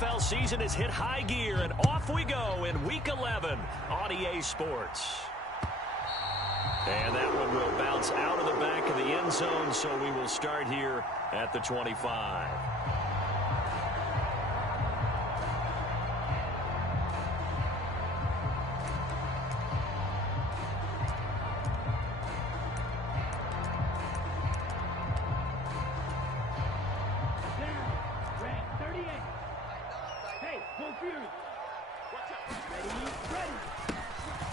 NFL season has hit high gear, and off we go in Week 11 on EA Sports. And that one will bounce out of the back of the end zone, so we will start here at the 25.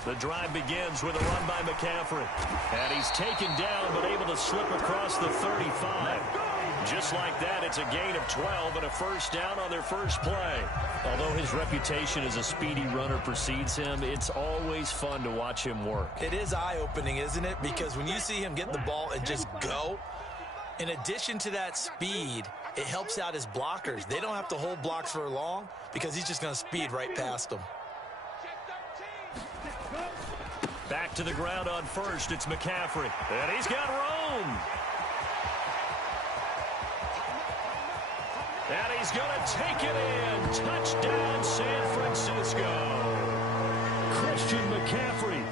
The drive begins with a run by McCaffrey. And he's taken down but able to slip across the 35. Just like that, it's a gain of 12 and a first down on their first play. Although his reputation as a speedy runner precedes him, it's always fun to watch him work. It is eye-opening, isn't it? Because when you see him get the ball and just go, in addition to that speed, it helps out his blockers. They don't have to hold blocks for long because he's just going to speed right past them. Back to the ground on first, it's McCaffrey. And he's got room. And he's going to take it in. Touchdown, San Francisco. Christian McCaffrey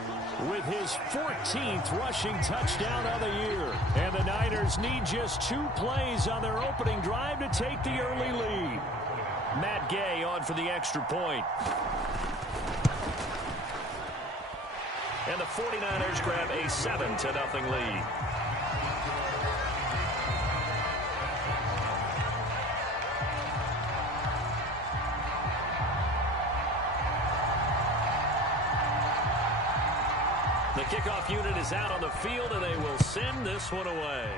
with his 14th rushing touchdown of the year. And the Niners need just 2 plays on their opening drive to take the early lead. Matt Gay on for the extra point. And the 49ers grab a 7-0 lead. The kickoff unit is out on the field, and they will send this one away.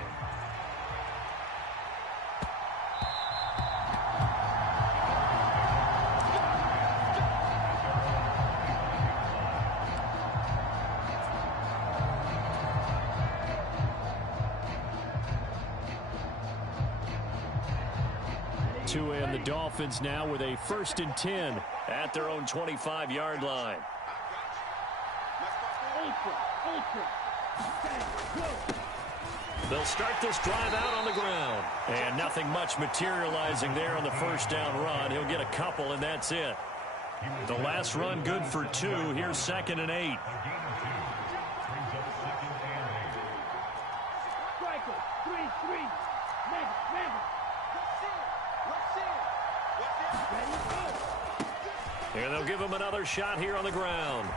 And the Dolphins now with a 1st and 10 at their own 25-yard line. They'll start this drive out on the ground. And nothing much materializing there on the first down run. He'll get a couple, and that's it. The last run good for 2. Here's 2nd and 8. And they'll give him another shot here on the ground.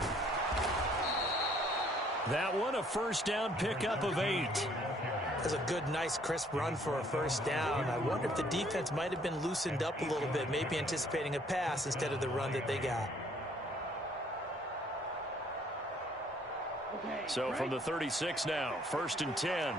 That one, a first down pickup of 8. That's a good, nice, crisp run for a first down. I wonder if the defense might have been loosened up a little bit, maybe anticipating a pass instead of the run that they got. So from the 36 now, 1st and 10.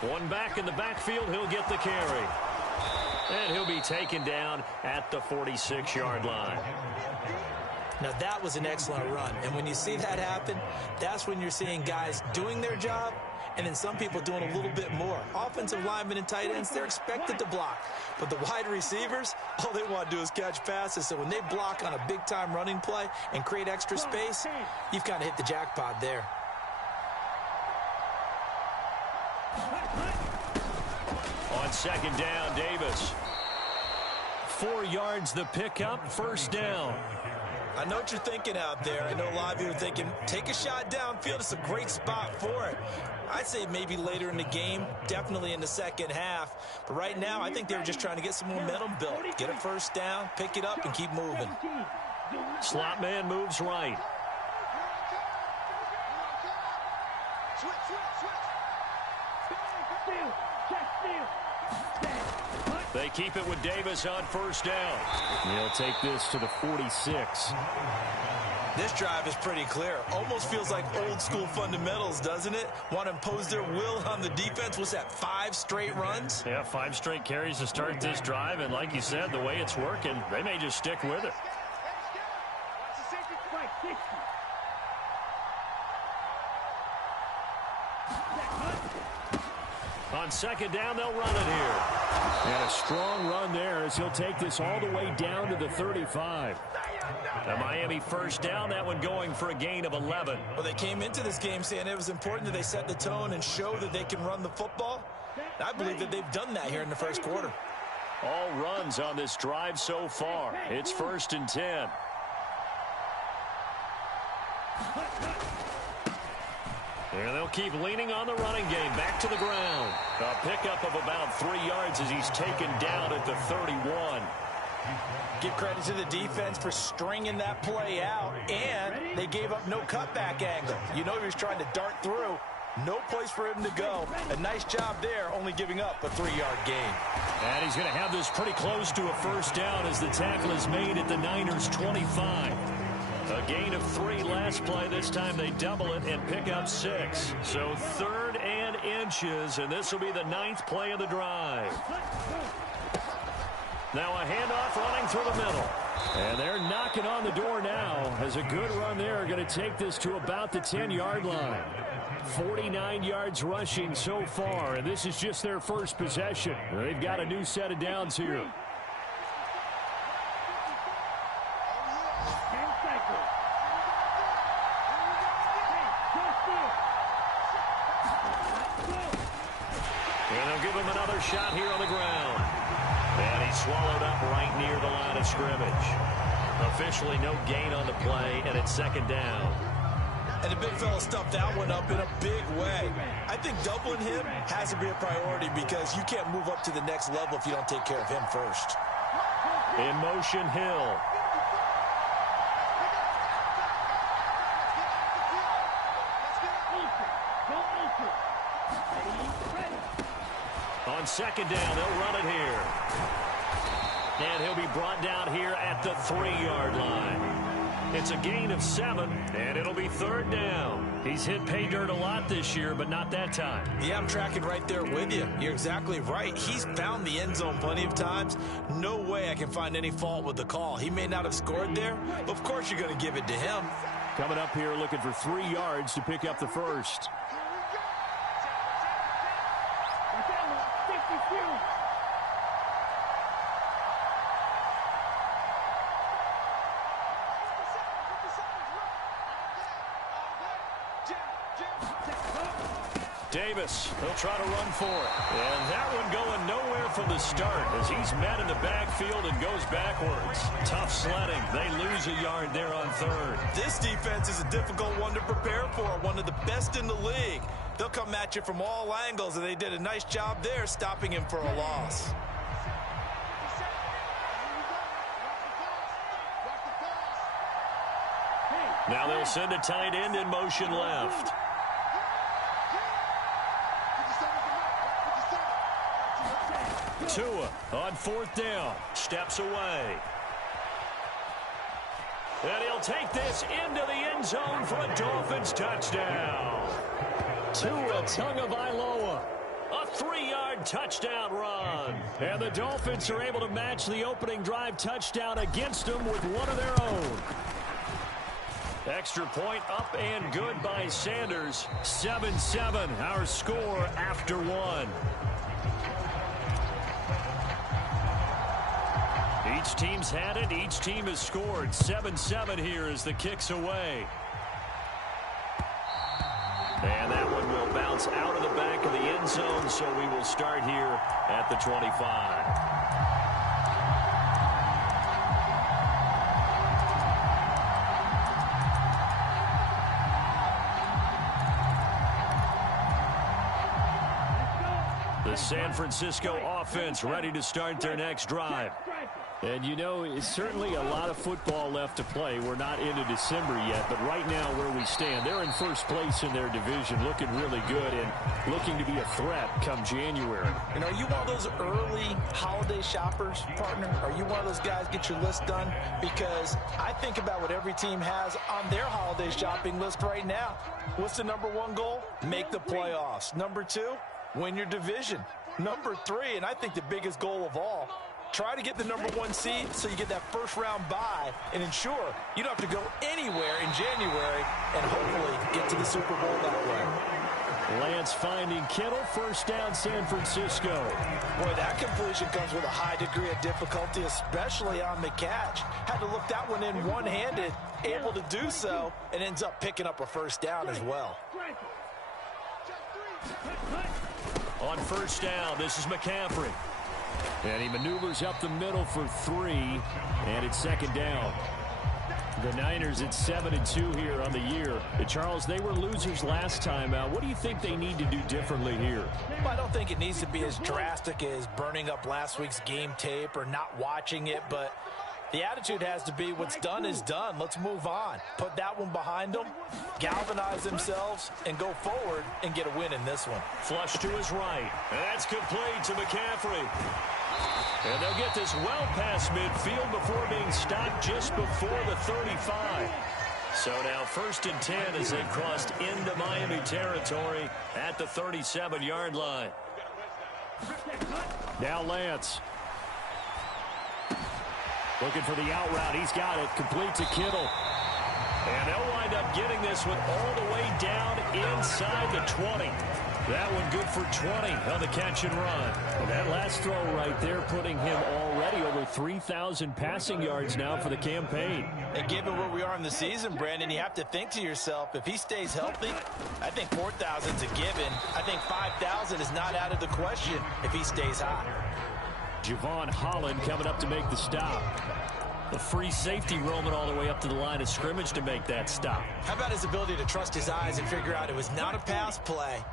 One back in the backfield, he'll get the carry. And he'll be taken down at the 46-yard line. Now that was an excellent run. And when you see that happen, that's when you're seeing guys doing their job and then some people doing a little bit more. Offensive linemen and tight ends, they're expected to block. But the wide receivers, all they want to do is catch passes. So when they block on a big-time running play and create extra space, you've kind of hit the jackpot there. On 2nd down, Davis. 4 yards the pickup, first down. I know what you're thinking out there. I know a lot of you are thinking, take a shot downfield. It's a great spot for it. I'd say maybe later in the game, definitely in the second half. But right now, I think they were just trying to get some momentum built. Get a first down, pick it up, and keep moving. Slot man moves right. They keep it with Davis on first down. He'll take this to the 46. This drive is pretty clear. Almost feels like old school fundamentals, doesn't it? Want to impose their will on the defense. What's that, 5 straight runs? Yeah, 5 straight carries to start this drive. And like you said, the way it's working, they may just stick with it. On second down, they'll run it here. And a strong run there as he'll take this all the way down to the 35. The Miami first down, that one going for a gain of 11. Well, they came into this game saying it was important that they set the tone and show that they can run the football. I believe that they've done that here in the first quarter. All runs on this drive so far. It's 1st and 10. And they'll keep leaning on the running game. Back to the ground. A pickup of about 3 yards as he's taken down at the 31. Give credit to the defense for stringing that play out, and they gave up no cutback angle. You know he was trying to dart through. No place for him to go. A nice job there, only giving up a 3-yard gain. And he's going to have this pretty close to a first down as the tackle is made at the Niners' 25. A gain of 3 last play. This time they double it and pick up 6. So 3rd and inches, and this will be the 9th play of the drive. Now a handoff running through the middle. And they're knocking on the door now as a good run there. Going to take this to about the 10-yard line. 49 yards rushing so far, and this is just their first possession. They've got a new set of downs here. And they'll give him another shot here on the ground. And he's swallowed up right near the line of scrimmage. Officially no gain on the play, and it's 2nd down. And the big fella stuffed that one up in a big way. I think doubling him has to be a priority because you can't move up to the next level if you don't take care of him first. In motion, Hill. On 2nd down, they'll run it here. And he'll be brought down here at the 3-yard line. It's a gain of 7, and it'll be 3rd down. He's hit pay dirt a lot this year, but not that time. Yeah, I'm tracking right there with you. You're exactly right. He's found the end zone plenty of times. No way I can find any fault with the call. He may not have scored there, but of course you're going to give it to him. Coming up here looking for 3 yards to pick up the first. Davis, he'll try to run for it. And that one going nowhere from the start as he's met in the backfield and goes backwards. Tough sledding. They lose a yard there on 3rd. This defense is a difficult one to prepare for, one of the best in the league. They'll come at you from all angles, and they did a nice job there stopping him for a loss. Now they'll send a tight end in motion left. Tua on 4th down. Steps away. And he'll take this into the end zone for a Dolphins touchdown. Tua Tagovailoa. A 3-yard touchdown run. And the Dolphins are able to match the opening drive touchdown against them with one of their own. Extra point up and good by Sanders. 7-7, our score after 1. Each team's had it. Each team has scored. 7-7 here as the kick's away. And that one will bounce out of the back of the end zone, so we will start here at the 25. The San Francisco offense ready to start their next drive. And, you know, it's certainly a lot of football left to play. We're not into December yet, but right now where we stand, they're in first place in their division, looking really good and looking to be a threat come January. And are you one of those early holiday shoppers, partner? Are you one of those guys get your list done? Because I think about what every team has on their holiday shopping list right now. What's the #1 goal? Make the playoffs. #2, win your division. #3, and I think the biggest goal of all, try to get the #1 seed so you get that first-round bye and ensure you don't have to go anywhere in January and hopefully get to the Super Bowl that way. Lance finding Kittle. First down, San Francisco. Boy, that completion comes with a high degree of difficulty, especially on the catch. Had to look that one in one-handed, able to do so, and ends up picking up a first down as well. On first down, this is McCaffrey. And he maneuvers up the middle for 3, and it's second down. The Niners at 7-2 here on the year. Charles, they were losers last time out. What do you think they need to do differently here? Well, I don't think it needs to be as drastic as burning up last week's game tape or not watching it, but the attitude has to be what's done is done. Let's move on. Put that one behind them, galvanize themselves, and go forward and get a win in this one. Flush to his right. And that's complete to McCaffrey. And they'll get this well past midfield before being stopped just before the 35. So now 1st and 10 as they crossed into Miami territory at the 37-yard line. Now Lance. Looking for the out route. He's got it. Complete to Kittle. And they'll wind up getting this one all the way down inside the 20. That one good for 20 on the catch and run. And that last throw right there putting him already over 3,000 passing yards now for the campaign. And given where we are in the season, Brandon, you have to think to yourself, if he stays healthy, I think 4,000 is a given. I think 5,000 is not out of the question if he stays hot. Javon Holland coming up to make the stop. The free safety roaming all the way up to the line of scrimmage to make that stop. How about his ability to trust his eyes and figure out it was not a pass play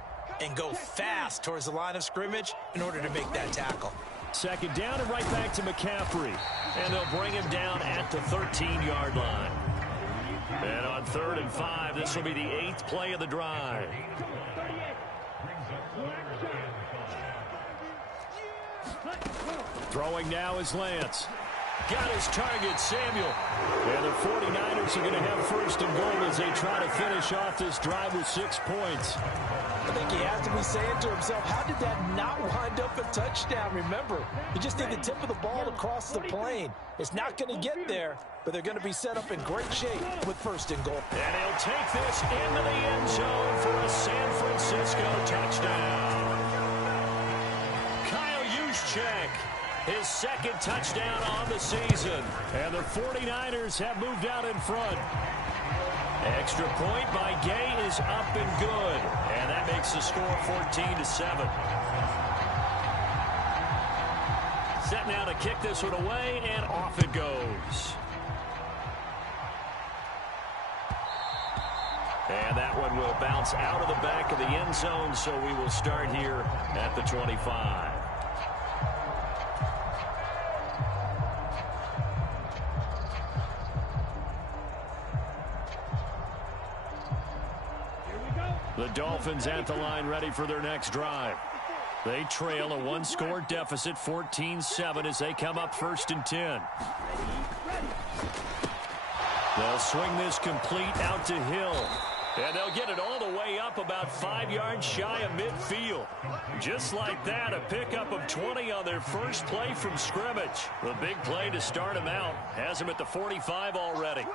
and go fast towards the line of scrimmage in order to make that tackle. Second down and right back to McCaffrey. And they'll bring him down at the 13-yard line. And on 3rd and 5, this will be the 8th play of the drive. Throwing now is Lance. Got his target, Samuel. And the 49ers are going to have 1st and goal as they try to finish off this drive with 6 points. I think he has to be saying to himself, how did that not wind up a touchdown? Remember, you just need the tip of the ball across the plane. It's not going to get there, but they're going to be set up in great shape with 1st and goal. And he'll take this into the end zone for a San Francisco touchdown. Kyle Juszczyk, his 2nd touchdown on the season. And the 49ers have moved out in front. Extra point by Gay is up and good. And that makes the score 14-7. Set now to kick this one away, and off it goes. And that one will bounce out of the back of the end zone, so we will start here at the 25. The Dolphins at the line ready for their next drive. They trail a 1-score deficit, 14-7 as they come up 1st and 10. They'll swing this complete out to Hill. And they'll get it all the way up about 5 yards shy of midfield. Just like that, a pickup of 20 on their first play from scrimmage. The big play to start them out has them at the 45 already.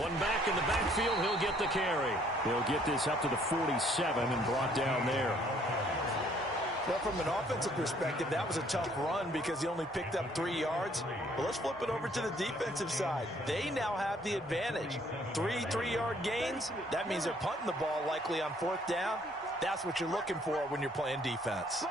One back in the backfield, he'll get the carry. He'll get this up to the 47 and brought down there. Well, from an offensive perspective, that was a tough run because he only picked up 3 yards. But let's flip it over to the defensive side. They now have the advantage. 3-3-yard gains, that means they're punting the ball likely on 4th down. That's what you're looking for when you're playing defense.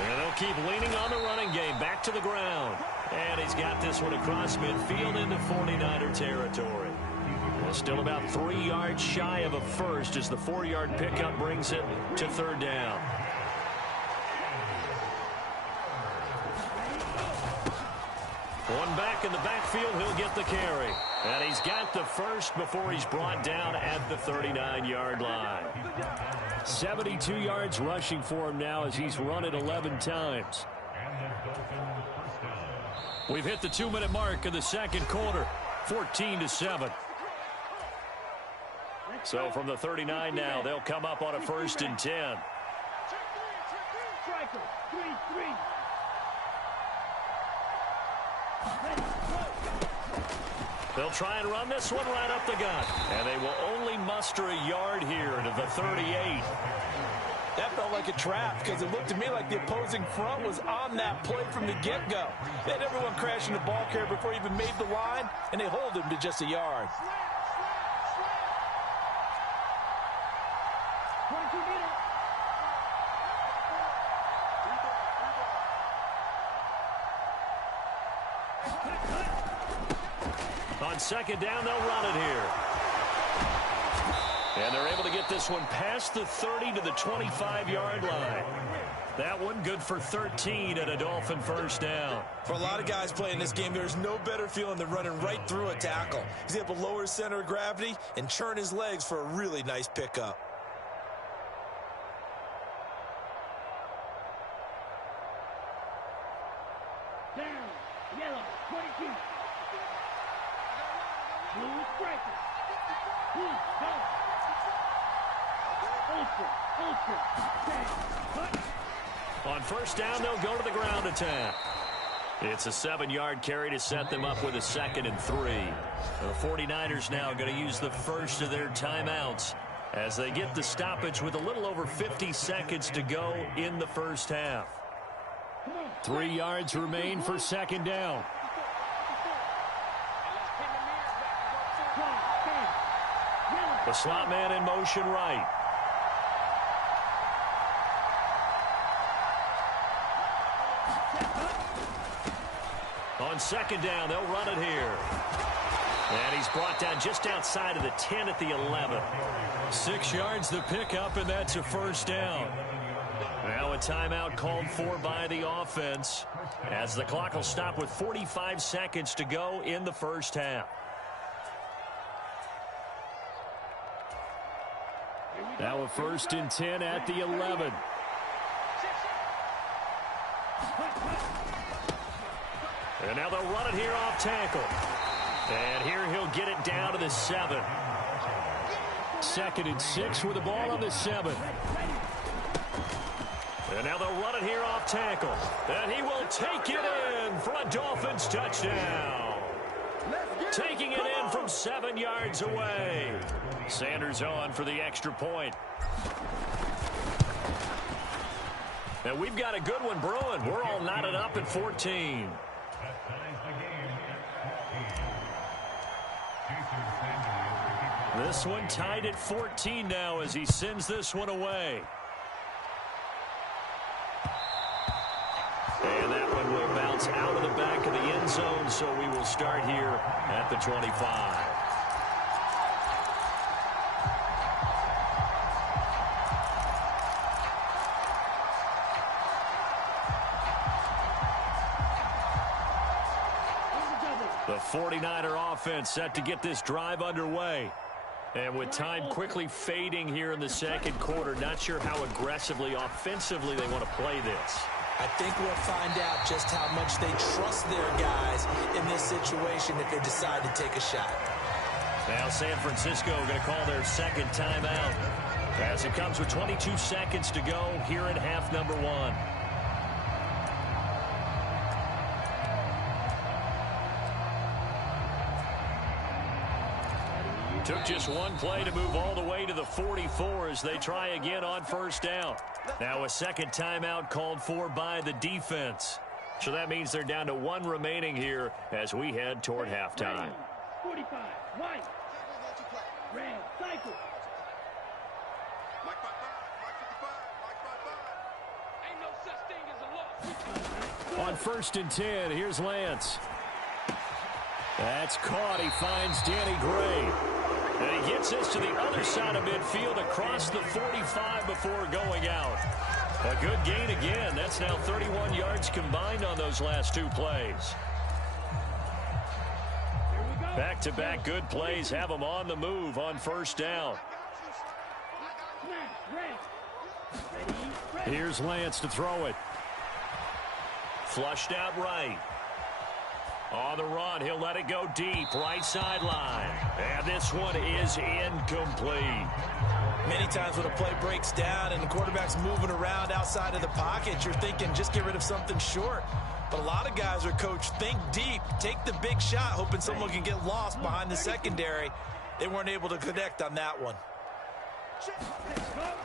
And they'll keep leaning on the running game. Back to the ground. And he's got this one across midfield into 49er territory. Well, still about 3 yards shy of a first as the 4-yard pickup brings it to 3rd down. One back in the backfield, he'll get the carry. And he's got the first before he's brought down at the 39-yard line. 72 yards rushing for him now as he's run it 11 times. We've hit the 2-minute mark of the second quarter, 14-7. So from the 39 now, they'll come up on a 1st and 10. They'll try and run this one right up the gut. And they will only muster a yard here to the 38. That felt like a trap because it looked to me like the opposing front was on that play from the get-go. They had everyone crashing the ball carrier before he even made the line, and they hold him to just a yard. On second down, they'll run it here. And they're able to get this one past the 30 to the 25-yard line. That one good for 13 and a Dolphin 1st down. For a lot of guys playing this game, there's no better feeling than running right through a tackle. He's able to lower his center of gravity and churn his legs for a really nice pickup. Down, yellow, 22. Blue striker. Blue, go. On 1st down, they'll go to the ground attack. It's a 7-yard carry to set them up with a 2nd and 3. The 49ers now going to use the first of their timeouts as they get the stoppage with a little over 50 seconds to go in the first half. 3 yards remain for 2nd down. The slot man in motion right. On 2nd down, they'll run it here. And he's brought down just outside of the 10 at the 11. 6 yards the pickup, and that's a 1st down. Now a timeout called for by the offense as the clock will stop with 45 seconds to go in the first half. Now a 1st and 10 at the 11. And now they'll run it here off tackle. And here he'll get it down to the 7. 2nd and 6 with the ball on the 7. And now they'll run it here off tackle. And he will take it in for a Dolphins touchdown. Taking it in from 7 yards away. Sanders on for the extra point. Now we've got a good one brewing. We're all knotted up at 14. This one tied at 14 now as he sends this one away. And that one will bounce out of the back of the end zone, so we will start here at the 25. The 49er offense set to get this drive underway. And with time quickly fading here in the second quarter, not sure how aggressively, offensively they want to play this. I think we'll find out just how much they trust their guys in this situation if they decide to take a shot. Now San Francisco going to call their 2nd timeout as it comes with 22 seconds to go here in half number 1. Took just one play to move all the way to the 44 as they try again on 1st down. Now a 2nd timeout called for by the defense. So that means they're down to 1 remaining here as we head toward halftime. 45, white, red, cycle. Ain't no such thing as a loss. On 1st and 10, here's Lance. That's caught. He finds Danny Gray. And he gets this to the other side of midfield across the 45 before going out. A good gain again. That's now 31 yards combined on those last 2 plays. Back-to-back good plays have them on the move on 1st down. Here's Lance to throw it. Flushed out right. On the run, he'll let it go deep, right sideline. And this one is incomplete. Many times when a play breaks down and the quarterback's moving around outside of the pocket, you're thinking just get rid of something short. But a lot of guys are coached, think deep, take the big shot, hoping someone can get lost behind the secondary. They weren't able to connect on that one.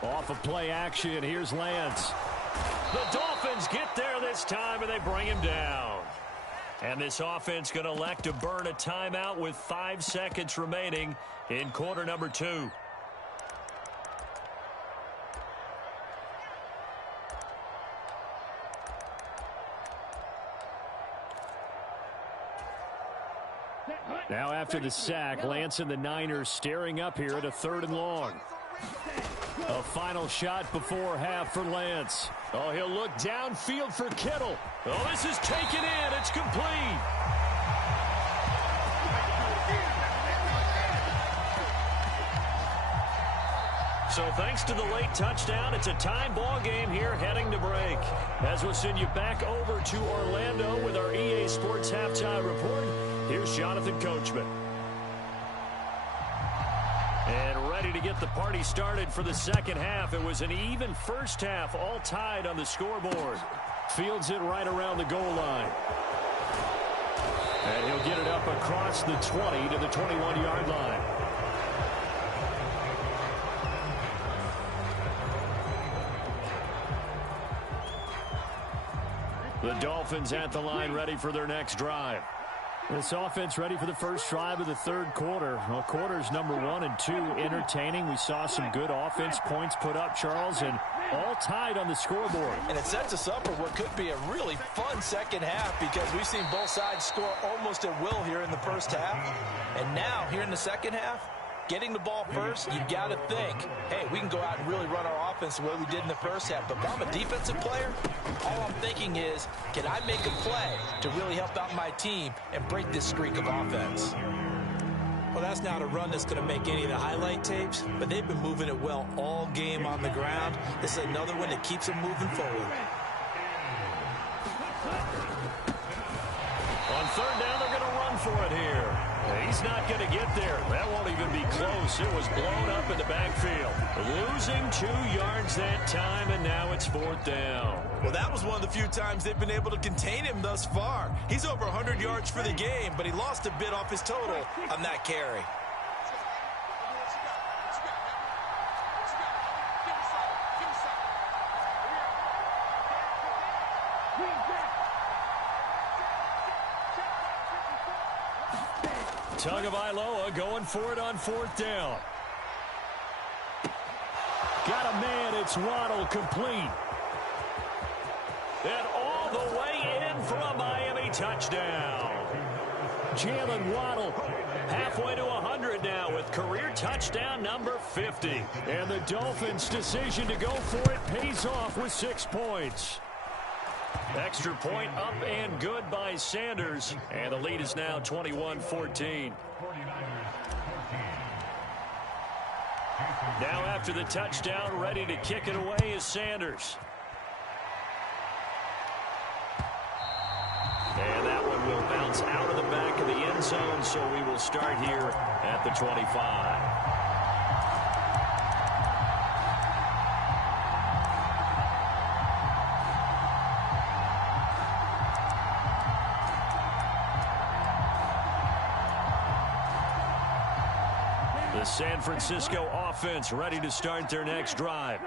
Off of play action, here's Lance. The Dolphins get there this time, and they bring him down. And this offense going to elect to burn a timeout with 5 seconds remaining in quarter number 2. Now after the sack, Lance and the Niners staring up here at a 3rd and long. A final shot before half for Lance. Oh, he'll look downfield for Kittle. Oh, this is taken in. It's complete. So thanks to the late touchdown, it's a time ball game here heading to break. As we'll send you back over to Orlando with our EA Sports Halftime Report, here's Jonathan Coachman. And ready to get the party started for the second half. It was an even first half, all tied on the scoreboard. Fields it right around the goal line. And he'll get it up across the 20 to the 21-yard line. The Dolphins at the line, ready for their next drive. This offense ready for the first drive of the 3rd quarter. Well, quarters number 1 and 2 entertaining. We saw some good offense points put up, Charles, and all tied on the scoreboard. And it sets us up for what could be a really fun second half because we've seen both sides score almost at will here in the first half. And now, here in the second half, getting the ball first, you got to think, hey, we can go out and really run our offense the way we did in the first half. But if I'm a defensive player, all I'm thinking is, can I make a play to really help out my team and break this streak of offense? Well, that's not a run that's going to make any of the highlight tapes, but they've been moving it well all game on the ground. This is another one that keeps them moving forward. On 3rd down, they're going to run for it here. He's not going to get there. That won't even be close. It was blown up in the backfield. Losing 2 yards that time, and now it's 4th down. Well, that was one of the few times they've been able to contain him thus far. He's over 100 yards for the game, but he lost a bit off his total on that carry. Tagovailoa going for it on 4th down. Got a man. It's Waddle, complete. And all the way in for a Miami touchdown. Jalen Waddle halfway to 100 now with career touchdown number 50. And the Dolphins' decision to go for it pays off with 6 points. Extra point up and good by Sanders. And the lead is now 21-14. Now after the touchdown, ready to kick it away is Sanders. And that one will bounce out of the back of the end zone, so we will start here at the 25. The San Francisco offense ready to start their next drive.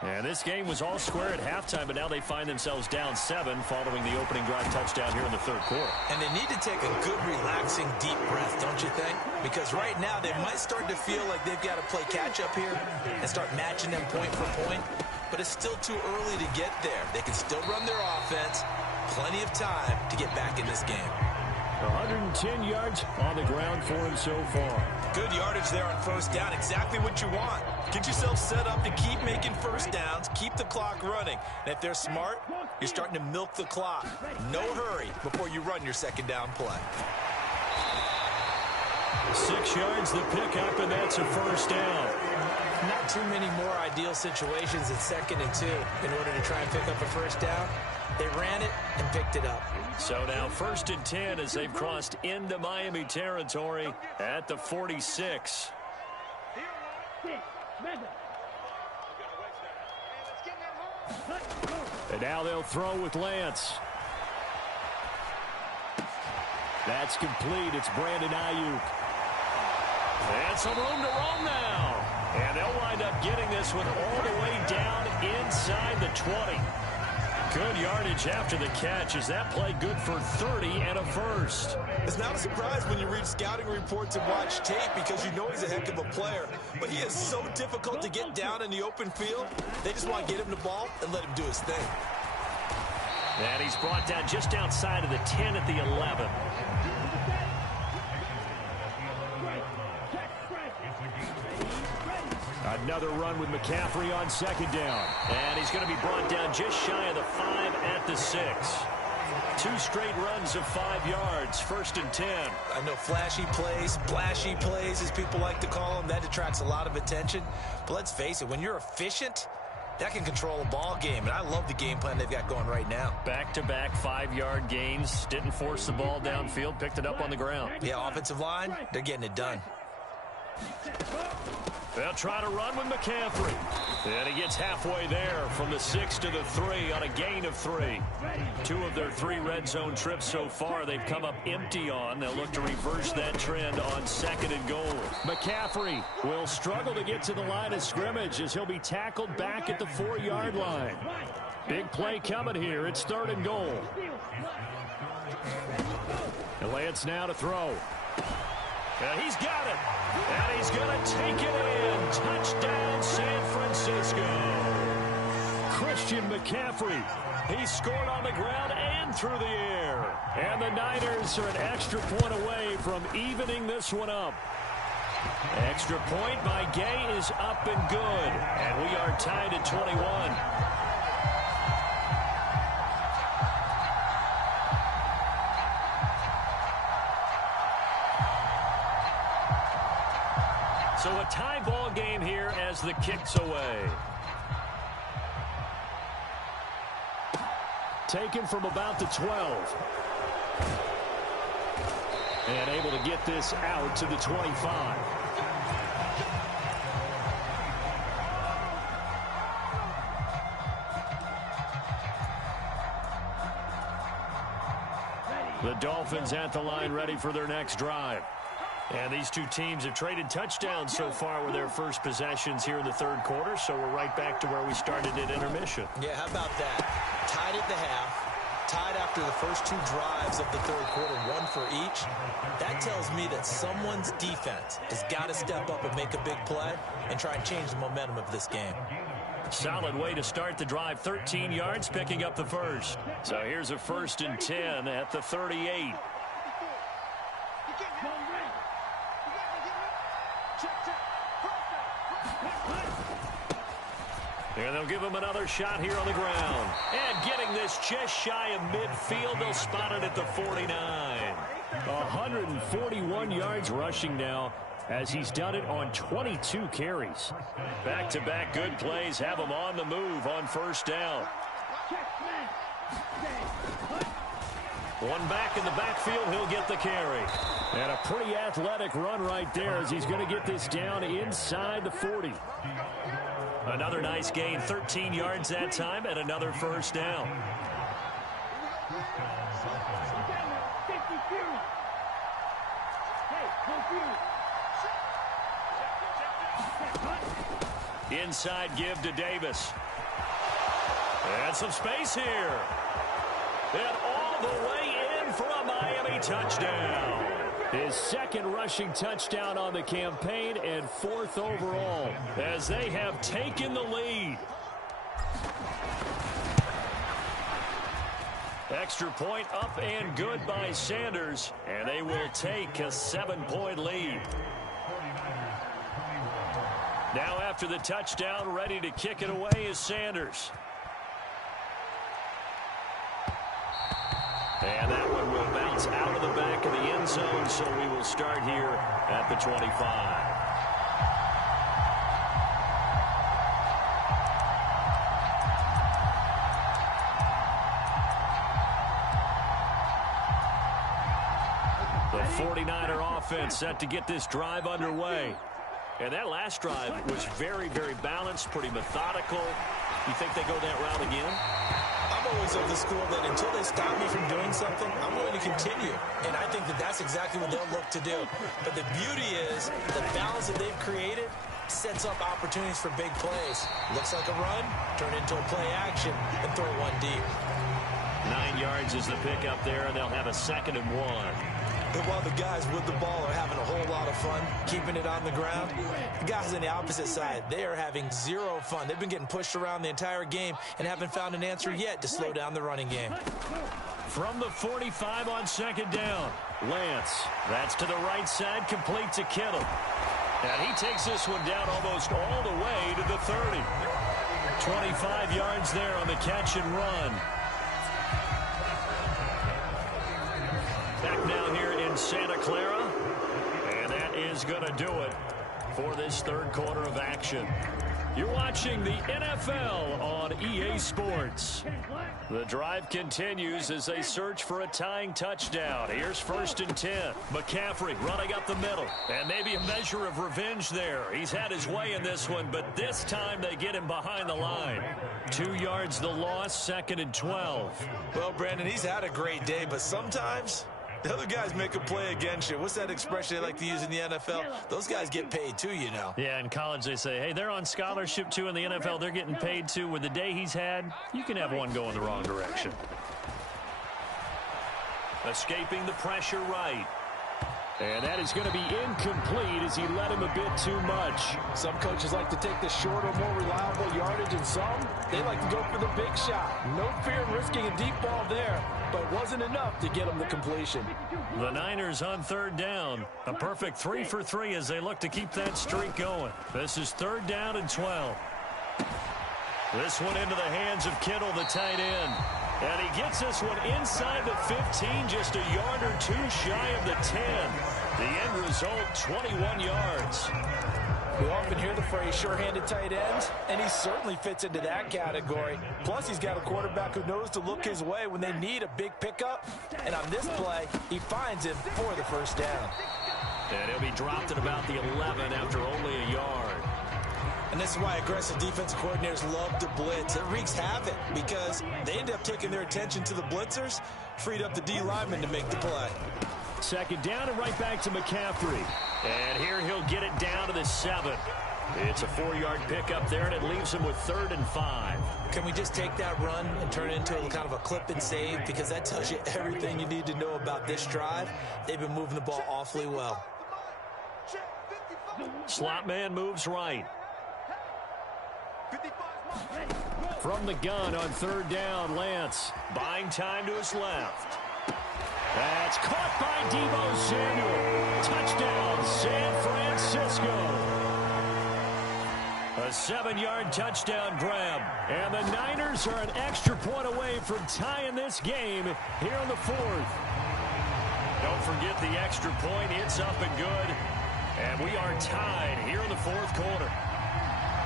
And this game was all square at halftime, but now they find themselves down 7 following the opening drive touchdown here in the 3rd quarter. And they need to take a good, relaxing, deep breath, don't you think? Because right now they might start to feel like they've got to play catch-up here and start matching them point for point. But it's still too early to get there. They can still run their offense. Plenty of time to get back in this game. 110 yards on the ground for him so far. Good yardage there on 1st down. Exactly what you want. Get yourself set up to keep making 1st downs. Keep the clock running. And if they're smart, you're starting to milk the clock. No hurry before you run your 2nd down play. 6 yards the pickup, and that's a first down. Not too many more ideal situations at 2nd and 2 in order to try and pick up a first down. They ran it and picked it up. So now 1st and 10 as they've crossed into Miami territory at the 46. And now they'll throw with Lance. That's complete. It's Brandon Ayuk. And some room to roam now. And they'll wind up getting this one all the way down inside the 20. Good yardage after the catch. Is that play good for 30 and a first? It's not a surprise when you read scouting reports and watch tape because you know he's a heck of a player. But he is so difficult to get down in the open field. They just want to get him the ball and let him do his thing. And he's brought down just outside of the 10 at the 11. Another run with McCaffrey on 2nd down. And he's going to be brought down just shy of the 5 at the 6. 2 straight runs of 5 yards. 1st and 10. I know flashy plays, splashy plays, as people like to call them, that attracts a lot of attention. But let's face it, when you're efficient, that can control a ball game. And I love the game plan they've got going right now. Back-to-back 5-yard gains. Didn't force the ball downfield. Picked it up on the ground. Yeah, offensive line, they're getting it done. They'll try to run with McCaffrey. And he gets halfway there from the 6 to the 3 on a gain of 3. 2 of their 3 red zone trips so far they've come up empty on. They'll look to reverse that trend on 2nd and goal. McCaffrey will struggle to get to the line of scrimmage as he'll be tackled back at the 4-yard line. Big play coming here. It's 3rd and goal. And Lance now to throw. And he's got it. And he's going to take it in. Touchdown, San Francisco. Christian McCaffrey. He scored on the ground and through the air. And the Niners are an extra point away from evening this one up. Extra point by Gay is up and good. And we are tied at 21. So a tie ball game here as the kick's away. Taken from about the 12. And able to get this out to the 25. The Dolphins at the line ready for their next drive. And these 2 teams have traded touchdowns so far with their first possessions here in the 3rd quarter, so we're right back to where we started at intermission. Yeah, how about that? Tied at the half, tied after the first 2 drives of the 3rd quarter, 1 for each. That tells me that someone's defense has got to step up and make a big play and try and change the momentum of this game. Solid way to start the drive, 13 yards, picking up the first. So here's a 1st and 10 at the 38. And they'll give him another shot here on the ground. And getting this just shy of midfield, they'll spot it at the 49. 141 yards rushing now as he's done it on 22 carries. Back-to-back good plays have him on the move on 1st down. One back in the backfield, he'll get the carry. And a pretty athletic run right there as he's going to get this down inside the 40. Another nice gain, 13 yards that time, and another 1st down. Inside give to Davis. And some space here. And all the way in for a Miami touchdown. His 2nd rushing touchdown on the campaign and 4th overall as they have taken the lead. Extra point up and good by Sanders, and they will take a 7-point lead. Now after the touchdown, ready to kick it away is Sanders. And that one will bounce It's out of the back of the end zone, so we will start here at the 25. The 49er offense set to get this drive underway. And that last drive was very, very balanced, pretty methodical. You think they go that route again? I'm always of the school that until they stop me from doing something, I'm going to continue. And I think that that's exactly what they'll look to do. But the beauty is the balance that they've created sets up opportunities for big plays. Looks like a run, turn into a play action, and throw one deep. 9 yards is the pickup there, and they'll have a 2nd and 1. And while the guys with the ball are having a whole lot of fun keeping it on the ground, the guys on the opposite side, they are having zero fun. They've been getting pushed around the entire game and haven't found an answer yet to slow down the running game. From the 45 on 2nd down, Lance. That's to the right side, complete to Kittle. And he takes this one down almost all the way to the 30. 25 yards there on the catch and run. Back now here in Santa Clara. And that is going to do it for this 3rd quarter of action. You're watching the NFL on EA Sports. The drive continues as they search for a tying touchdown. Here's 1st and 10. McCaffrey running up the middle. And maybe a measure of revenge there. He's had his way in this one, but this time they get him behind the line. 2 yards the loss, 2nd and 12. Well, Brandon, he's had a great day, but sometimes the other guys make a play against you. What's that expression they like to use in the NFL? Those guys get paid too, you know. Yeah, in college they say, hey, they're on scholarship too. In the NFL, they're getting paid too. With the day he's had, you can have one going the wrong direction. Escaping the pressure right. And that is going to be incomplete as he led him a bit too much. Some coaches like to take the shorter, more reliable yardage, and some, they like to go for the big shot. No fear in risking a deep ball there, but it wasn't enough to get him the completion. The Niners on 3rd down. A perfect 3 for 3 as they look to keep that streak going. This is 3rd down and 12. This one into the hands of Kittle, the tight end. And he gets this one inside the 15, just a yard or two shy of the 10. The end result, 21 yards. We often hear the phrase sure-handed tight ends, and he certainly fits into that category. Plus, he's got a quarterback who knows to look his way when they need a big pickup. And on this play, he finds him for the 1st down. And he'll be dropped at about the 11 after only a yard. And this is why aggressive defensive coordinators love to blitz. It wreaks havoc because they end up taking their attention to the blitzers, freed up the D lineman to make the play. 2nd down and right back to McCaffrey. And here he'll get it down to the 7. It's a 4-yard pickup there, and it leaves him with 3rd and 5. Can we just take that run and turn it into a kind of a clip and save? Because that tells you everything you need to know about this drive. They've been moving the ball awfully well. Slot man moves right. From the gun on 3rd down, Lance buying time to his left. That's caught by Deebo Samuel. Touchdown, San Francisco. A 7-yard touchdown grab. And the Niners are an extra point away from tying this game here in the 4th. Don't forget the extra point. It's up and good. And we are tied here in the 4th quarter.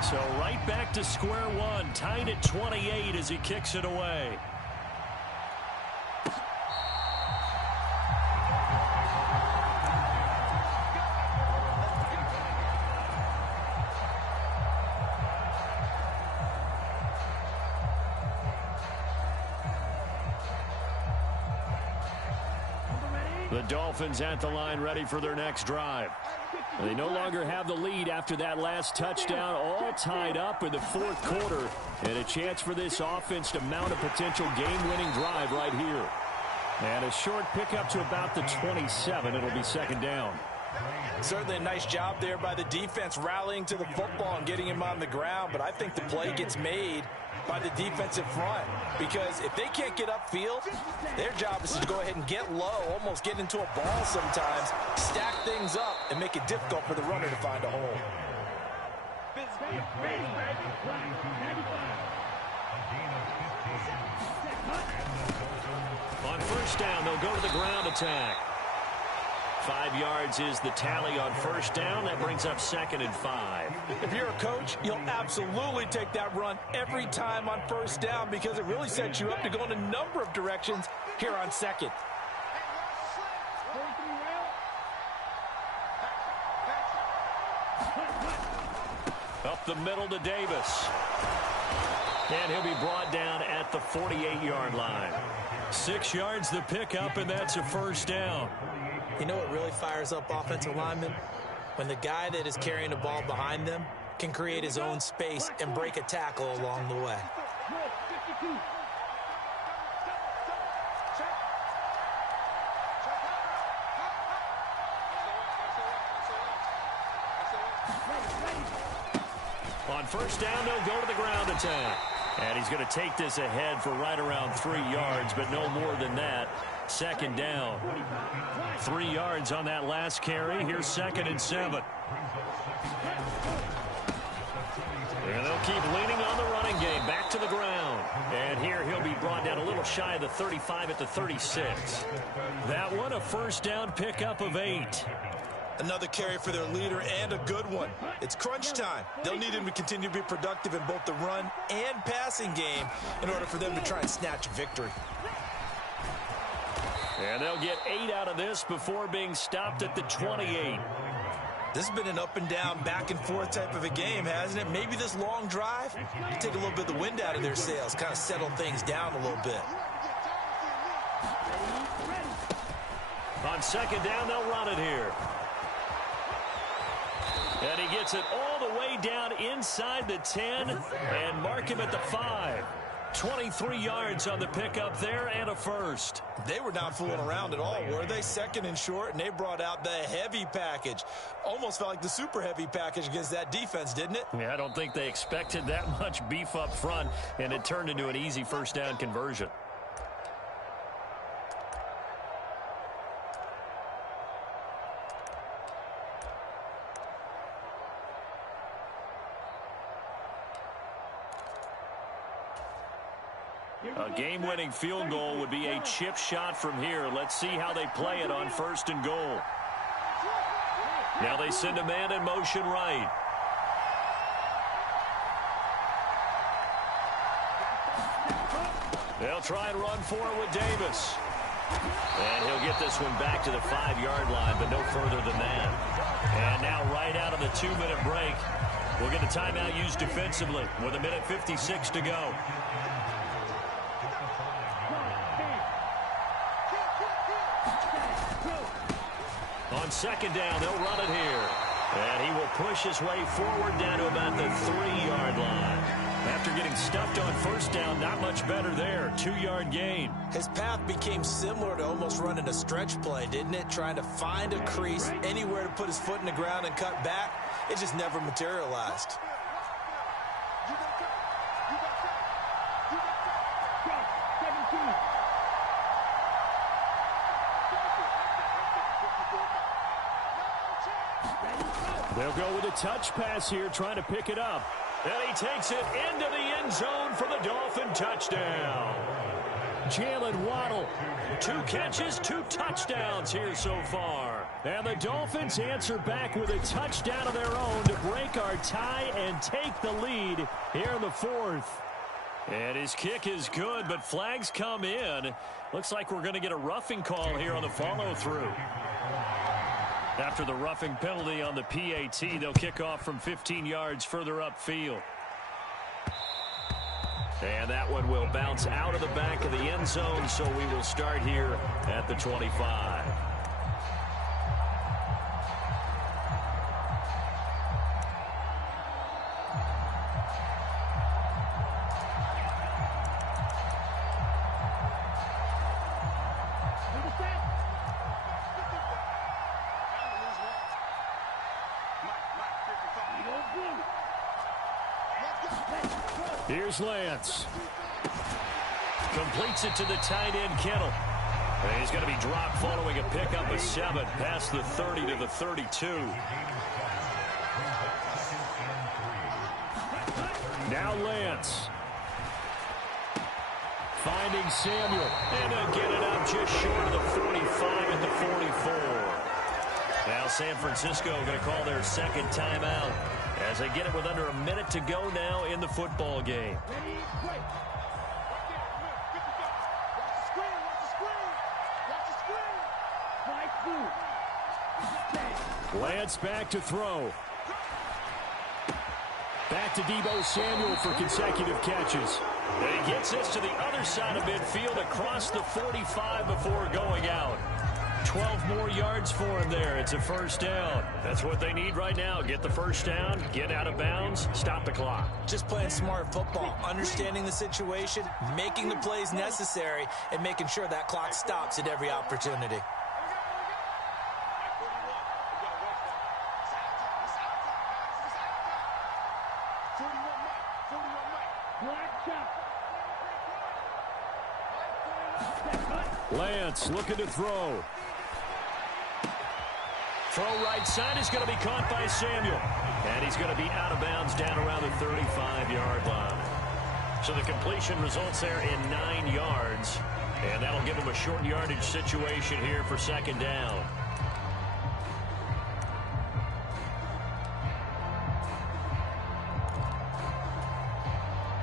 So right back to square one, tied at 28 as he kicks it away. The Dolphins at the line ready for their next drive. They no longer have the lead after that last touchdown, all tied up in the 4th quarter. And a chance for this offense to mount a potential game-winning drive right here. And a short pickup to about the 27. It'll be 2nd down. Certainly a nice job there by the defense rallying to the football and getting him on the ground. But I think the play gets made by the defensive front, because if they can't get upfield, their job is to go ahead and get low, almost get into a ball sometimes, stack things up, and make it difficult for the runner to find a hole. On first down, they'll go to the ground attack. 5 yards is the tally on first down. That brings up 2nd and 5. If you're a coach, you'll absolutely take that run every time on first down because it really sets you up to go in a number of directions here on 2nd. Up the middle to Davis. And he'll be brought down at the 48-yard line. 6 yards the pickup, and that's a first down. You know what really fires up offensive linemen? When the guy that is carrying the ball behind them can create his own space and break a tackle along the way. On first down, they'll go to the ground attack. And he's going to take this ahead for right around 3 yards, but no more than that. 2nd down. 3 yards on that last carry. Here's 2nd and 7. And they'll keep leaning on the running game. Back to the ground. And here he'll be brought down a little shy of the 35 at the 36. That one, a first down pickup of 8. Another carry for their leader and a good one. It's crunch time. They'll need him to continue to be productive in both the run and passing game in order for them to try and snatch a victory. And they'll get 8 out of this before being stopped at the 28. This has been an up and down, back and forth type of a game, hasn't it? Maybe this long drive will take a little bit of the wind out of their sails, kind of settle things down a little bit. On 2nd down, they'll run it here. And he gets it all the way down inside the 10 and mark him at the 5. 23 yards on the pickup there and a first. They were not fooling around at all, were they? 2nd and short, and they brought out the heavy package. Almost felt like the super heavy package against that defense, didn't it? Yeah, I don't think they expected that much beef up front, and it turned into an easy first down conversion. A game-winning field goal would be a chip shot from here. Let's see how they play it on 1st and goal. Now they send a man in motion right. They'll try and run for it with Davis. And he'll get this one back to the 5-yard line, but no further than that. And now right out of the 2-minute break, we'll get a timeout used defensively with 1:56 to go. On 2nd down, they'll run it here. And he will push his way forward down to about the 3-yard line. After getting stuffed on first down, not much better there. 2-yard gain. His path became similar to almost running a stretch play, didn't it? Trying to find a crease, anywhere to put his foot in the ground and cut back. It just never materialized. They'll go with a touch pass here, trying to pick it up. And he takes it into the end zone for the Dolphin touchdown. Jalen Waddle, 2 catches, 2 touchdowns here so far. And the Dolphins answer back with a touchdown of their own to break our tie and take the lead here in the 4th. And his kick is good, but flags come in. Looks like we're going to get a roughing call here on the follow-through. After the roughing penalty on the PAT, they'll kick off from 15 yards further upfield. And that one will bounce out of the back of the end zone, so we will start here at the 25. Here's Lance. Completes it to the tight end, Kittle. And he's going to be dropped following a pickup of 7 past the 30 to the 32. Now Lance. Finding Samuel. And they'll get it up just short of the 45 at the 44. Now San Francisco going to call their second timeout as they get it with under a minute to go now in the football game. Ready, break. Lance back to throw. Back to Deebo Samuel for consecutive catches. And he gets this to the other side of midfield across the 45 before going out. 12 more yards for him there. It's a first down. That's what they need right now. Get the first down, get out of bounds, stop the clock. Just playing smart football, understanding the situation, making the plays necessary, and making sure that clock stops at every opportunity. Lance looking to throw. Throw right side is going to be caught by Samuel. And he's going to be out of bounds down around the 35-yard line. So the completion results there in 9 yards. And that'll give him a short yardage situation here for second down.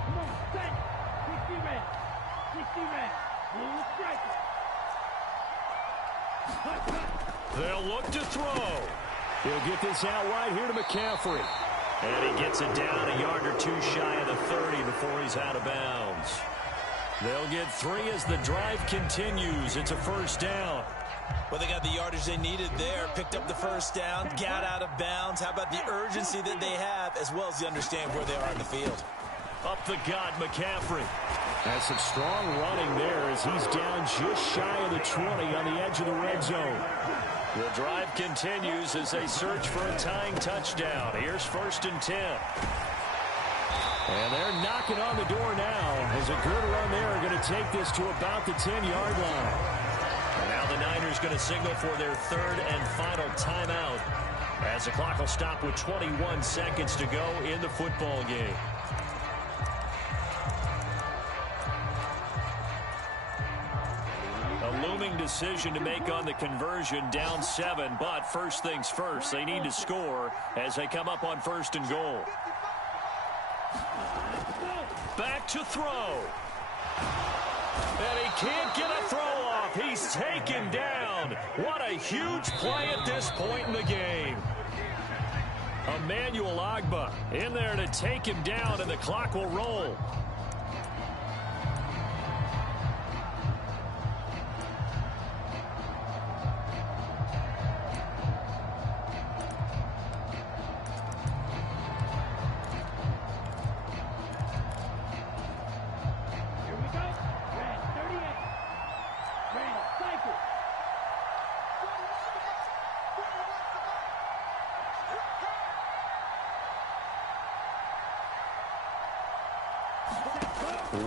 Come on, set. 60 red. 60 red. Blue striker. Hut, hut. They'll look to throw. He'll get this out wide here to McCaffrey. And he gets it down a yard or two shy of the 30 before he's out of bounds. They'll get 3 as the drive continues. It's a first down. Well, they got the yardage they needed there, picked up the first down, got out of bounds. How about the urgency that they have, as well as the understand where they are in the field. Up the gut, McCaffrey. Has some strong running there as he's down just shy of the 20 on the edge of the red zone. The drive continues as they search for a tying touchdown. Here's 1st and 10. And they're knocking on the door now as a good run there are going to take this to about the 10-yard line. And now the Niners going to signal for their 3rd and final timeout as the clock will stop with 21 seconds to go in the football game. A looming decision to make on the conversion, down 7, but first things first, they need to score as they come up on 1st and goal. Back to throw. And he can't get a throw off. He's taken down. What a huge play at this point in the game. Emmanuel Ogbah in there to take him down, and the clock will roll.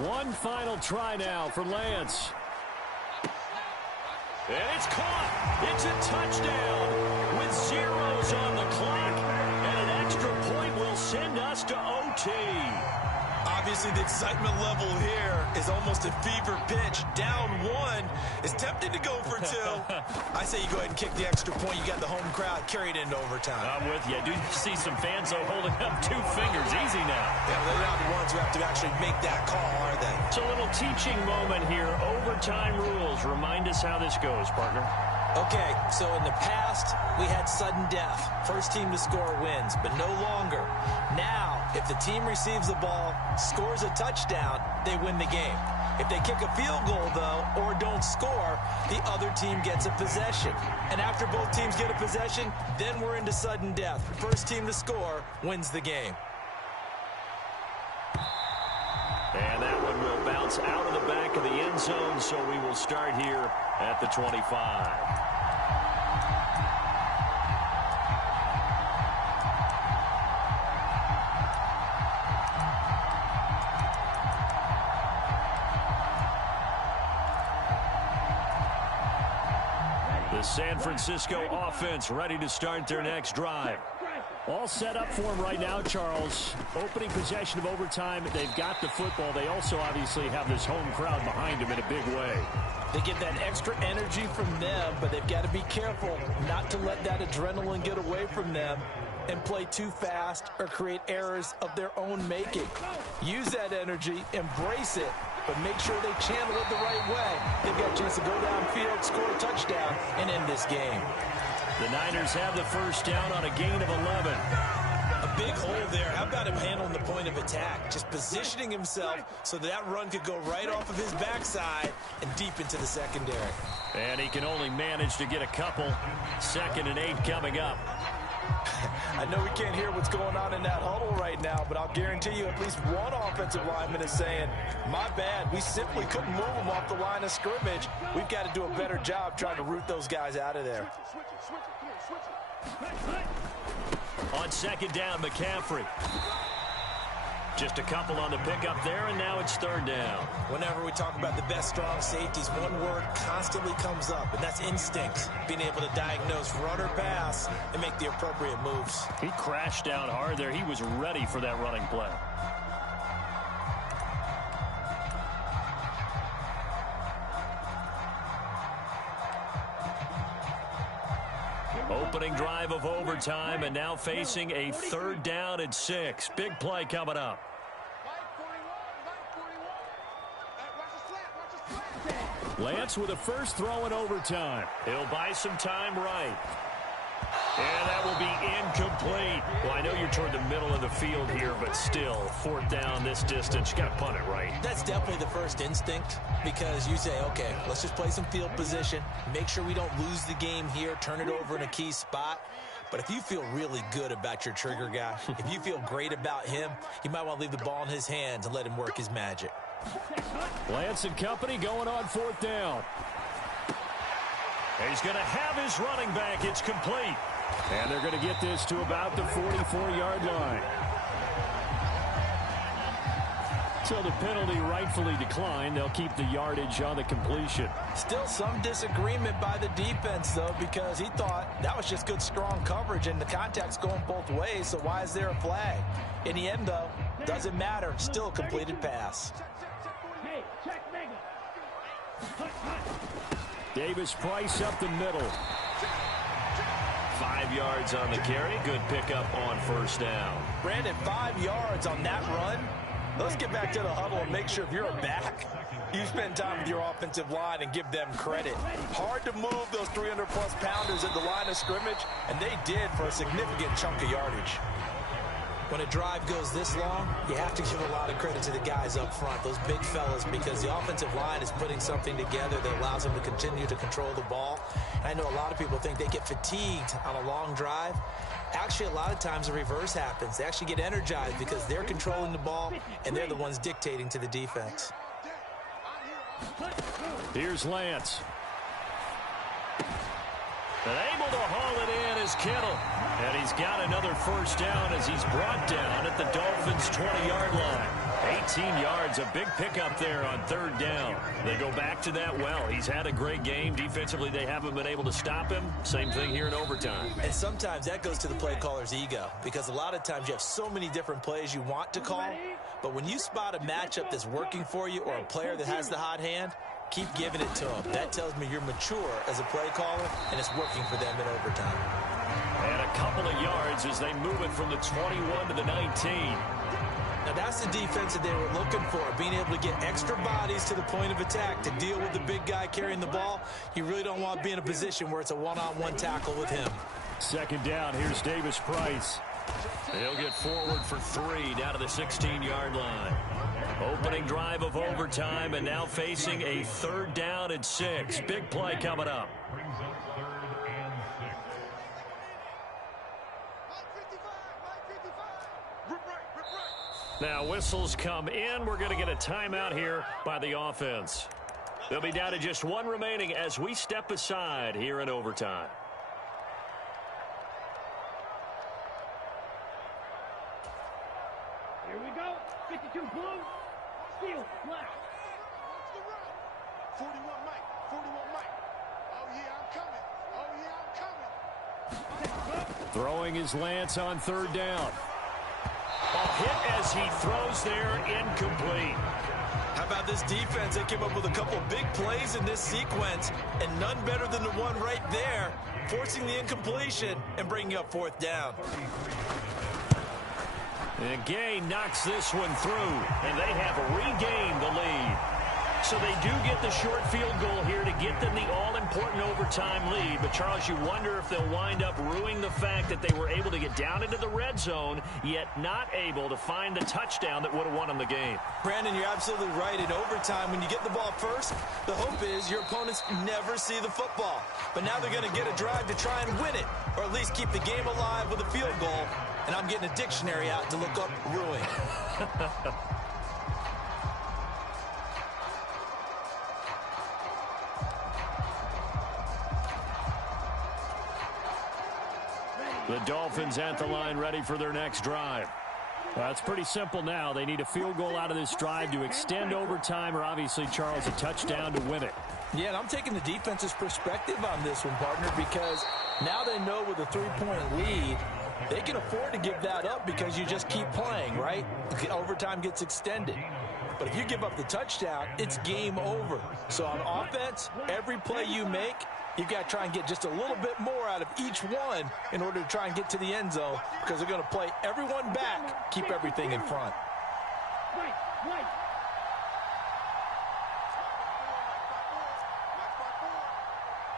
One final try now for Lance. And it's caught. It's a touchdown with zeros on the clock. And an extra point will send us to OT. Obviously, the excitement level here is almost a fever pitch. Down 1 is tempted to go for 2. I say you go ahead and kick the extra point. You got the home crowd. Carry it into overtime. I'm with you. I do see some fans, though, holding up 2 fingers. Easy now. Yeah, they're not the ones who have to actually make that call, are they? It's a little teaching moment here. Overtime rules. Remind us how this goes, partner. Okay, so in the past, we had sudden death. First team to score wins, but no longer. Now, if the team receives the ball, scores a touchdown, they win the game. If they kick a field goal, though, or don't score, the other team gets a possession. And after both teams get a possession, then we're into sudden death. First team to score wins the game. And that one will bounce out of the back of the end zone, so we will start here at the 25. The San Francisco offense ready to start their next drive. All set up for him right now, Charles. Opening possession of overtime. They've got the football. They also obviously have this home crowd behind them in a big way. They get that extra energy from them, but they've got to be careful not to let that adrenaline get away from them and play too fast or create errors of their own making. Use that energy, embrace it, but make sure they channel it the right way. They've got a chance to go downfield, score a touchdown, and end this game. The Niners have the first down on a gain of 11. A big hole there. How about him handling the point of attack? Just positioning himself so that run could go right off of his backside and deep into the secondary. And he can only manage to get a couple. 2nd and 8 coming up. I know we can't hear what's going on in that huddle right now, but I'll guarantee you at least one offensive lineman is saying, my bad, we simply couldn't move them off the line of scrimmage. We've got to do a better job trying to root those guys out of there. On 2nd down, McCaffrey. Just a couple on the pickup there, and now it's 3rd down. Whenever we talk about the best strong safeties, one word constantly comes up, and that's instinct. Being able to diagnose run or pass and make the appropriate moves. He crashed down hard there. He was ready for that running play. Opening drive of overtime, and now facing a 3rd down and 6. Big play coming up. Lance with a first throw in overtime. He'll buy some time right. And that will be incomplete. Well, I know you're toward the middle of the field here, but still, 4th down this distance. You got to punt it right. That's definitely the first instinct, because you say, okay, let's just play some field position, make sure we don't lose the game here, turn it over in a key spot. But if you feel really good about your trigger guy, if you feel great about him, you might want to leave the ball in his hands and let him work his magic. Lance and company going on 4th down. He's going to have his running back. It's complete. And they're going to get this to about the 44-yard line. So the penalty rightfully declined. They'll keep the yardage on the completion. Still some disagreement by the defense, though, because he thought that was just good, strong coverage, and the contact's going both ways, so why is there a flag? In the end, though, doesn't matter. Still a completed pass. Davis Price up the middle. 5 yards on the carry. Good pickup on 1st down. Brandon, 5 yards on that run. Let's get back to the huddle and make sure if you're a back, you spend time with your offensive line and give them credit. Hard to move those 300-plus pounders at the line of scrimmage, and they did for a significant chunk of yardage. When a drive goes this long, you have to give a lot of credit to the guys up front, those big fellas, because the offensive line is putting something together that allows them to continue to control the ball. And I know a lot of people think they get fatigued on a long drive. Actually, a lot of times the reverse happens. They actually get energized because they're controlling the ball, and they're the ones dictating to the defense. Here's Lance. And able to haul it in is Kittle. And he's got another 1st down as he's brought down at the Dolphins' 20-yard line. 18 yards, a big pickup there on 3rd down. They go back to that well. He's had a great game. Defensively, they haven't been able to stop him. Same thing here in overtime. And sometimes that goes to the play caller's ego, because a lot of times you have so many different plays you want to call, but when you spot a matchup that's working for you or a player that has the hot hand, keep giving it to them. That tells me you're mature as a play caller, and it's working for them in overtime. And a couple of yards as they move it from the 21 to the 19. Now that's the defense that they were looking for, being able to get extra bodies to the point of attack to deal with the big guy carrying the ball. You really don't want to be in a position where it's a one-on-one tackle with him. 2nd down, here's Davis Price. He'll get forward for 3 down to the 16-yard line. Opening drive of overtime, and now facing a 3rd down and 6. Big play coming up. Now whistles come in. We're going to get a timeout here by the offense. They'll be down to just 1 remaining as we step aside here in overtime. Here we go. 52 blue. Steel black. 41 Mike. 41 Mike. Oh, yeah, I'm coming. Oh, yeah, I'm coming. Throwing his lance on third down. A hit as he throws there, incomplete. How about this defense? They came up with a couple big plays in this sequence, and none better than the one right there, forcing the incompletion and bringing up fourth down. And Gay knocks this one through, and they have regained the lead. So they do get the short field goal here to get them the all-important overtime lead. But, Charles, you wonder if they'll wind up ruining the fact that they were able to get down into the red zone, yet not able to find the touchdown that would have won them the game. Brandon, you're absolutely right. In overtime, when you get the ball first, the hope is your opponents never see the football. But now they're going to get a drive to try and win it, or at least keep the game alive with a field goal. And I'm getting a dictionary out to look up ruin. The Dolphins at the line, ready for their next drive. Well, it's pretty simple now. They need a field goal out of this drive to extend overtime, or obviously, Charles, a touchdown to win it. Yeah, and I'm taking the defense's perspective on this one, partner, because now they know with a 3-point lead, they can afford to give that up because you just keep playing, right? Overtime gets extended. But if you give up the touchdown, it's game over. So on offense, every play you make, you've got to try and get just a little bit more out of each one in order to try and get to the end zone, because they're going to play everyone back, keep everything in front. Right.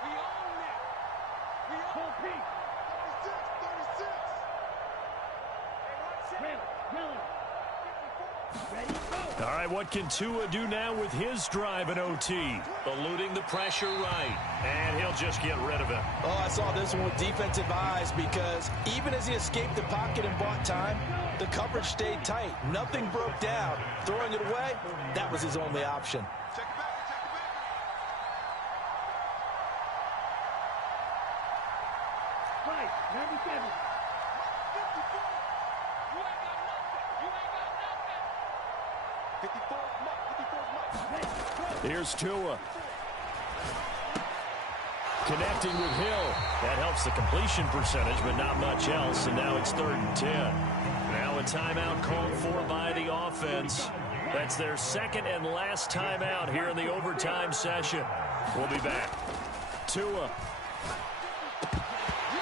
We own it. We Full own peak. 36. Ready, go. All right, what can Tua do now with his drive in OT? Eluding the pressure right, and he'll just get rid of it. Oh, I saw this one with defensive eyes, because even as he escaped the pocket and bought time, the coverage stayed tight. Nothing broke down. Throwing it away, that was his only option. Check it back. Right, 97. 54. You ain't got nothing. 54's Mike. Ready, go. Here's Tua. Connecting with Hill. That helps the completion percentage, but not much else. And now it's 3rd and 10. Now a timeout called for by the offense. That's their second and last timeout here in the overtime session. We'll be back. Tua.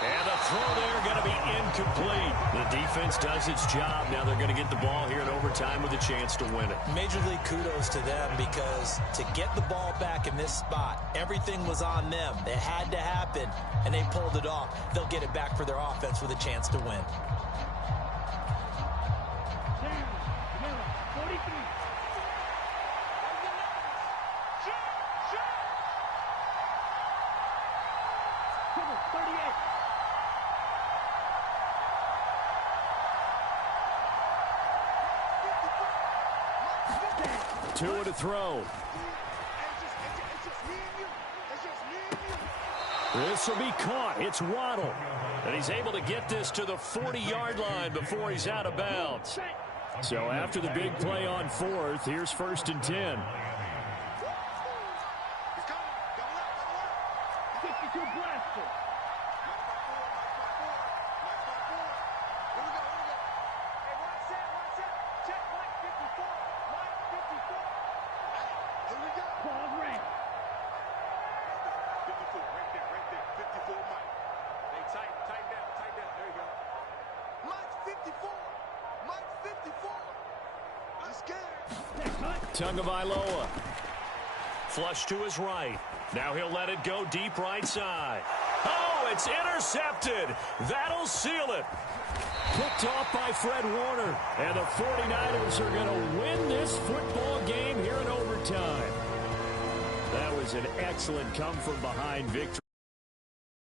And the throw there going to be incomplete. The defense does its job. Now they're going to get the ball here in overtime with a chance to win it. Major League kudos to them, because to get the ball back in this spot, everything was on them. It had to happen, and they pulled it off. They'll get it back for their offense with a chance to win. Down, yellow, 43. Cover, 38. Tua to throw. This will be caught. It's Waddle. And he's able to get this to the 40-yard line before he's out of bounds. So after the big play on 4th, here's 1st and 10. 52 blaster. Ball red. 54, right there. 54 Mike. Hey, tighten down. There you go. Mike's 54. Mike's 54. I'm scared. Tagovailoa. Flush to his right. Now he'll let it go deep right side. Oh, it's intercepted. That'll seal it. Picked off by Fred Warner. And the 49ers are going to win this football game here in overtime. That was an excellent come-from-behind victory.